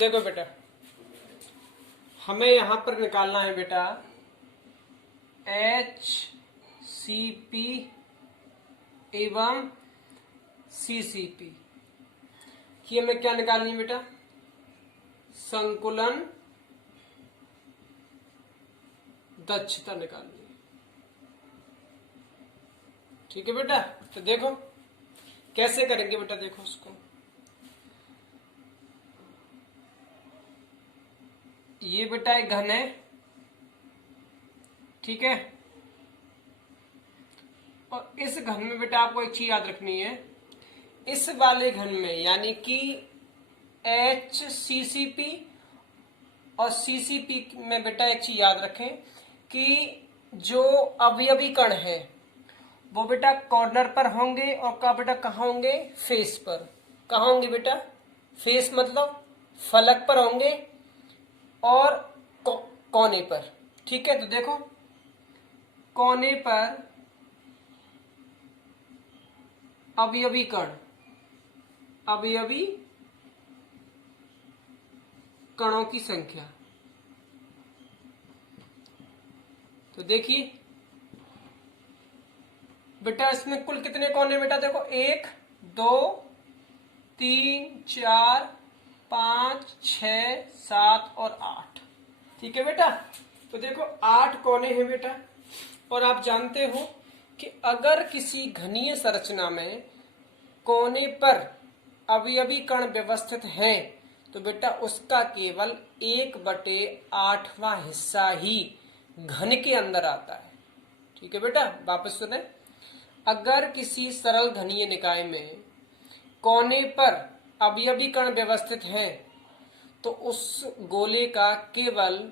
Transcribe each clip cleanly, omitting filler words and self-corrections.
देखो बेटा, हमें यहां पर निकालना है बेटा HCP एवं CCP की हमें क्या निकालनी है बेटा, संकुलन दक्षता निकालनी है। ठीक है बेटा, तो देखो कैसे करेंगे बेटा, देखो उसको, ये बेटा एक घन है, ठीक है, और इस घन में बेटा आपको एक चीज याद रखनी है, इस वाले घन में यानी कि HCCP और CCP में बेटा एक चीज याद रखें कि जो अवयवी कण है वो बेटा कॉर्नर पर होंगे और का बेटा कहाँ होंगे, फेस पर। कहाँ होंगे बेटा, फेस मतलब फलक पर होंगे और कोने पर। ठीक है, तो देखो कोने पर अवयवी कण, अवयवी कणों की संख्या, तो देखिए बेटा इसमें कुल कितने कोने बेटा, देखो 1 2 3 4 5 6 7 और 8। ठीक है बेटा, तो देखो 8 कोने हैं बेटा। और आप जानते हो कि अगर किसी घनीय संरचना में कोने पर अवयवी कण व्यवस्थित हैं तो बेटा उसका केवल 1/8वां हिस्सा ही घन के अंदर आता है। ठीक है बेटा, वापस सुने, अगर किसी सरल घनीय निकाय में कोने पर अवयवी कण व्यवस्थित हैं तो उस गोले का केवल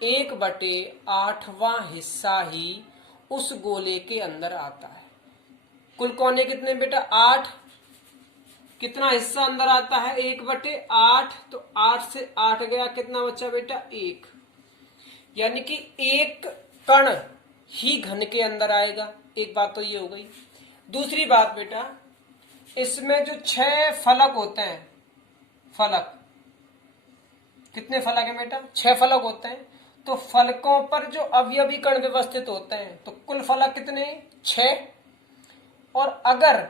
1/8वां हिस्सा ही उस गोले के अंदर आता है। कुल कोने कितने बेटा, 8। कितना हिस्सा अंदर आता है, 1/8, तो 8 से 8 गया, कितना बचा बेटा, 1। यानी कि एक कण ही घन के अंदर आएगा। एक बात तो ये हो गई। दूसरी बात बेटा, इसमें जो 6 फलक होते हैं, फलक कितने फलक है बेटा, 6 फलक होते हैं, तो फलकों पर जो अवयवी कण व्यवस्थित होते हैं तो कुल फलक कितने, 6। और अगर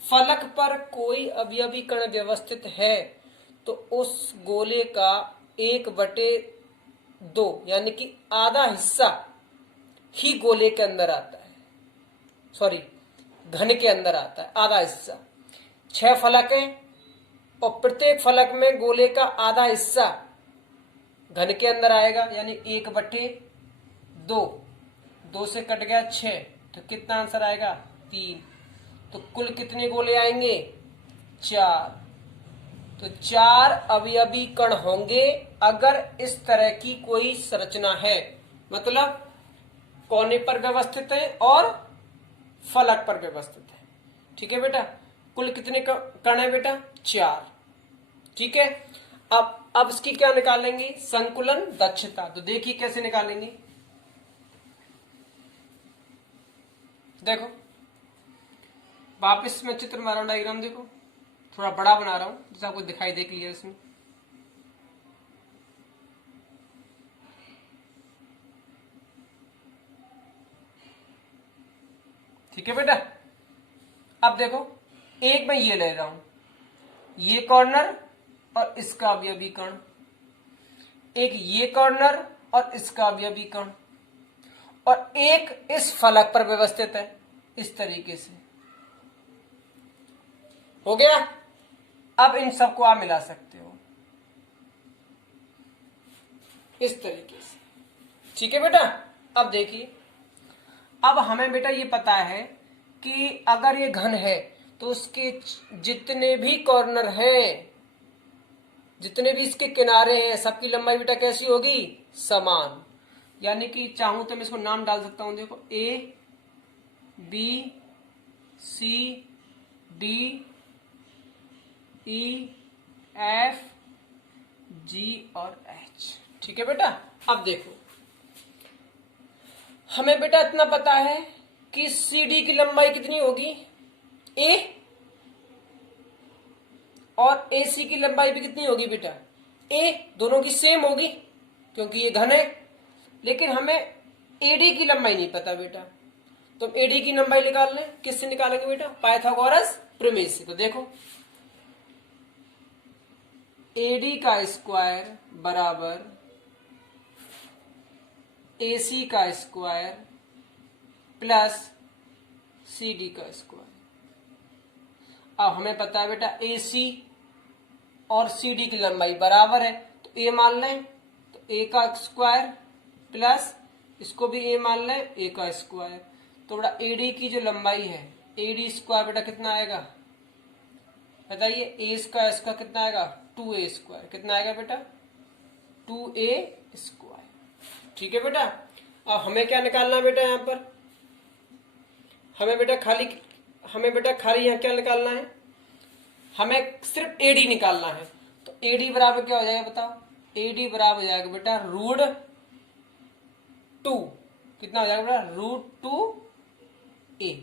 फलक पर कोई अवयवी कण व्यवस्थित है तो उस गोले का 1/2 यानी कि आधा हिस्सा ही गोले के अंदर आता है, सॉरी घन के अंदर आता है, आधा हिस्सा। 6 फलक हैं और प्रत्येक फलक में गोले का आधा हिस्सा घन के अंदर आएगा, यानी 1/2। 2 से कट गया 6, तो कितना आंसर आएगा, 3। तो कुल कितने गोले आएंगे, 4। तो 4 अवयवी कण होंगे अगर इस तरह की कोई संरचना है, मतलब कोने पर व्यवस्थित है और फलक पर व्यवस्थित है। ठीक है बेटा, कुल कितने कण है बेटा, 4। ठीक है, अब इसकी क्या निकालेंगे, संकुलन दक्षता। तो देखिए कैसे निकालेंगे, देखो वापस मैं चित्र बना रहा हूं, डायग्राम देखो थोड़ा बड़ा बना रहा हूं जिससे आपको दिखाई दे क्लियर इसमें। ठीक है बेटा, अब देखो एक मैं ये ले रहा हूं, ये कॉर्नर और इसका अवयवी कण, एक ये कॉर्नर और इसका अवयवी कण, और एक इस फलक पर व्यवस्थित है, इस तरीके से हो गया। अब इन सबको आप मिला सकते हो इस तरीके से। ठीक है बेटा, अब देखिए, अब हमें बेटा ये पता है कि अगर ये घन है तो उसके जितने भी कॉर्नर हैं, जितने भी इसके किनारे हैं, सबकी लंबाई बेटा कैसी होगी, समान। यानी कि चाहूं तो मैं इसको नाम डाल सकता हूं, देखो A B C D E F G और H। ठीक है बेटा, अब देखो हमें बेटा इतना पता है कि CD की लंबाई कितनी होगी, A, और AC की लंबाई भी कितनी होगी बेटा, A, दोनों की सेम होगी क्योंकि ये घन है। लेकिन हमें AD की लंबाई नहीं पता बेटा, तो हम AD की लंबाई निकाल लें। किससे निकालेंगे बेटा, पाइथागोरस प्रमेय से। तो देखो AD का स्क्वायर बराबर AC का स्क्वायर प्लस CD का स्क्वायर। अब हमें पता है बेटा AC और CD की लंबाई बराबर है, तो A मान लें, तो A का स्क्वायर प्लस इसको भी A मान लें, A का स्क्वायर। तो बेटा AD की जो लंबाई है, AD स्क्वायर बेटा कितना आएगा बताइए, A स्क्वायर कितना आएगा, 2A स्क्वायर। कितना आएगा बेटा, 2A स्क्वायर। ठीक है बेटा। अब हमें क्या निकालना है बेटा, यहाँ पर हमें बेटा खाली यहाँ क्या निकालना है, हमें सिर्फ AD निकालना है। तो AD बराबर क्या हो जाएगा बताओ, AD बराबर हो जाएगा बेटा √2। कितना हो जाएगा बेटा, √2A।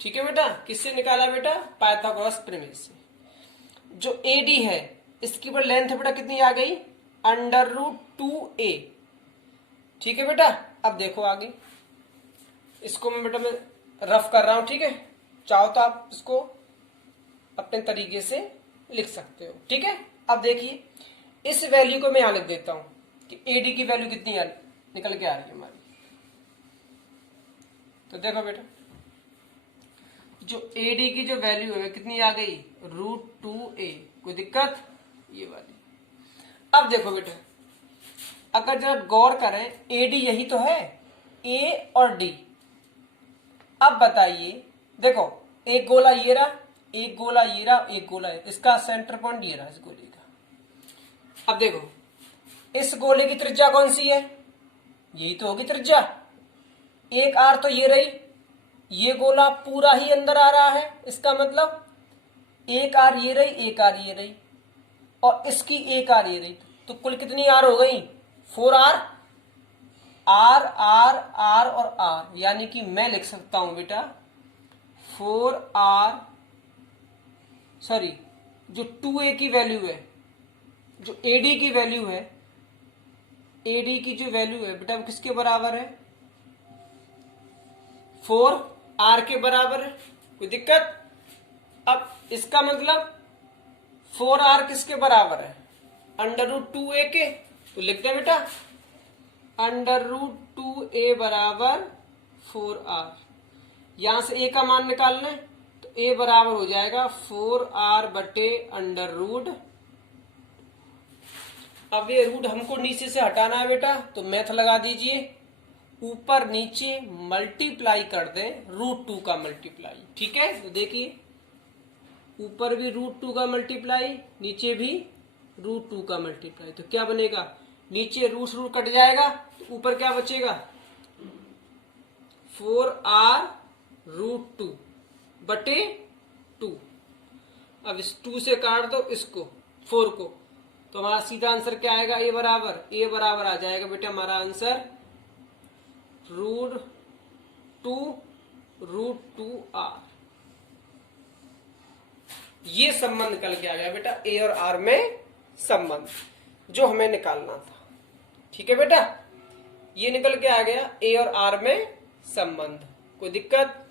ठीक है बेटा। किससे निकाला बेटा, पाइथागोरस प्रमेय से। जो AD है इसकी पर लेंथ बेटा कितनी आ गई, √2A। ठीक है बेटा। अब देखो आगे, इसको मैं रफ कर रहा हूं, ठीक है। चाहो तो आप इसको अपने तरीके से लिख सकते हो, ठीक है। अब देखिए इस वैल्यू को मैं यहां लिख देता हूं कि AD की वैल्यू कितनी निकल के आ रही है हमारी। तो देखो बेटा जो AD की जो वैल्यू है कितनी आ गई, √2A। कोई दिक्कत, ये वाली। अब देखो बेटा अगर जरा गौर करें, AD यही तो है, A और D। अब बताइए, देखो एक गोला ये रहा, एक गोला ये रहा, एक गोला है, इसका सेंटर पॉइंट ये रहा इस गोले का। अब देखो इस गोले की त्रिज्या कौन सी है, यही तो होगी त्रिज्या। एक आर तो ये रही, ये गोला पूरा ही अंदर आ रहा है, इसका मतलब एक आर ये रही, एक आर ये रही, और इसकी एक आर ये रही, तो कुल कितनी आर हो गई, 4R। आर आर आर और आर, यानी कि मैं लिख सकता हूं बेटा 4R, सॉरी जो 2A की वैल्यू है, जो AD की वैल्यू है, AD की जो वैल्यू है बेटा वो किसके बराबर है, 4R के बराबर है। कोई दिक्कत। अब इसका मतलब 4R किसके बराबर है, √2A के। तो लिखते हैं बेटा √2A बराबर 4R। यहां से A का मान निकालना है, तो A बराबर हो जाएगा 4R बटे √। अब ये रूट हमको नीचे से हटाना है बेटा, तो मैथ लगा दीजिए, ऊपर नीचे मल्टीप्लाई कर दें √2 का मल्टीप्लाई। ठीक है, तो देखिए ऊपर भी √2 का मल्टीप्लाई, नीचे भी √2 का मल्टीप्लाई। तो क्या बनेगा, नीचे रूट कट जाएगा, तो ऊपर क्या बचेगा, 4R √2 बटे 2। अब इस 2 से काट दो इसको 4 को, तो हमारा सीधा आंसर क्या आएगा, A बराबर आ जाएगा बेटा हमारा आंसर √2R। ये संबंध निकल के आ गया बेटा A और R में संबंध जो हमें निकालना था। ठीक है बेटा, ये निकल के आ गया A और R में संबंध। कोई दिक्कत।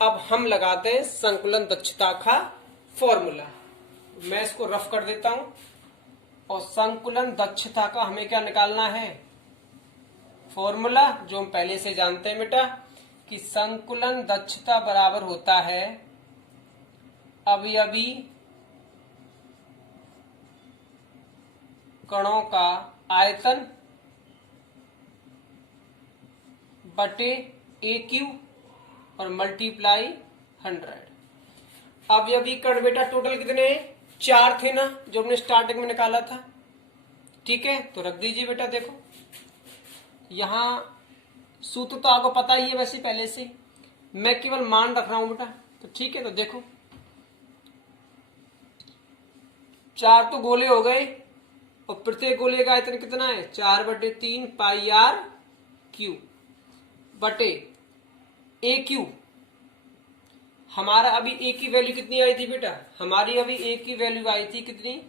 अब हम लगाते हैं संकुलन दक्षता का फॉर्मूला। मैं इसको रफ कर देता हूं, और संकुलन दक्षता का हमें क्या निकालना है, फॉर्मूला जो हम पहले से जानते हैं बेटा, कि संकुलन दक्षता बराबर होता है अवयवी कणों का आयतन बटे AQ और मल्टीप्लाई 100। अवयवी कण बेटा टोटल कितने हैं, 4 थे ना, जो हमने स्टार्टिंग में निकाला था। ठीक है, तो रख दीजिए बेटा। देखो यहां सूत्र तो आपको पता ही है वैसे पहले से, मैं केवल मान रख रहा हूं बेटा। तो ठीक है, तो देखो 4 तो गोले हो गए, और प्रत्येक गोले का आयतन कितना है, 4/3 πr³ बटे AQ हमारा अभी ए की वैल्यू कितनी आई थी बेटा? हमारी अभी ए की वैल्यू आई थी कितनी?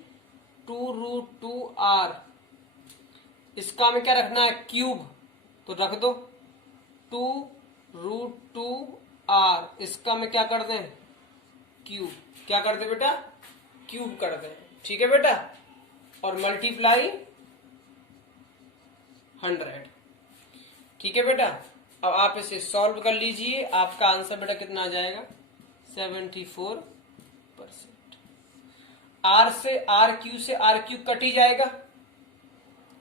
2√2r। इसका हमें क्या रखना है? क्यूब। तो रख दो 2√2r। इसका में क्या कर दें? क्यूब। क्या कर दे बेटा? क्यूब कर दें। ठीक है बेटा। और मल्टीप्लाई 100। ठीक है बेटा। अब आप इसे सॉल्व कर लीजिए। आपका आंसर बेटा कितना आ जाएगा? 74%। आर से आर क्यू से आर क्यूब कट ही जाएगा।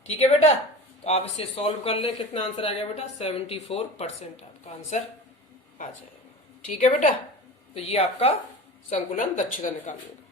ठीक है बेटा। तो आप इसे सॉल्व कर ले। कितना आंसर आ गया बेटा? 74% आपका आंसर आ जाएगा। ठीक है बेटा। तो ये आपका संकुलन दक्षता निकालने का।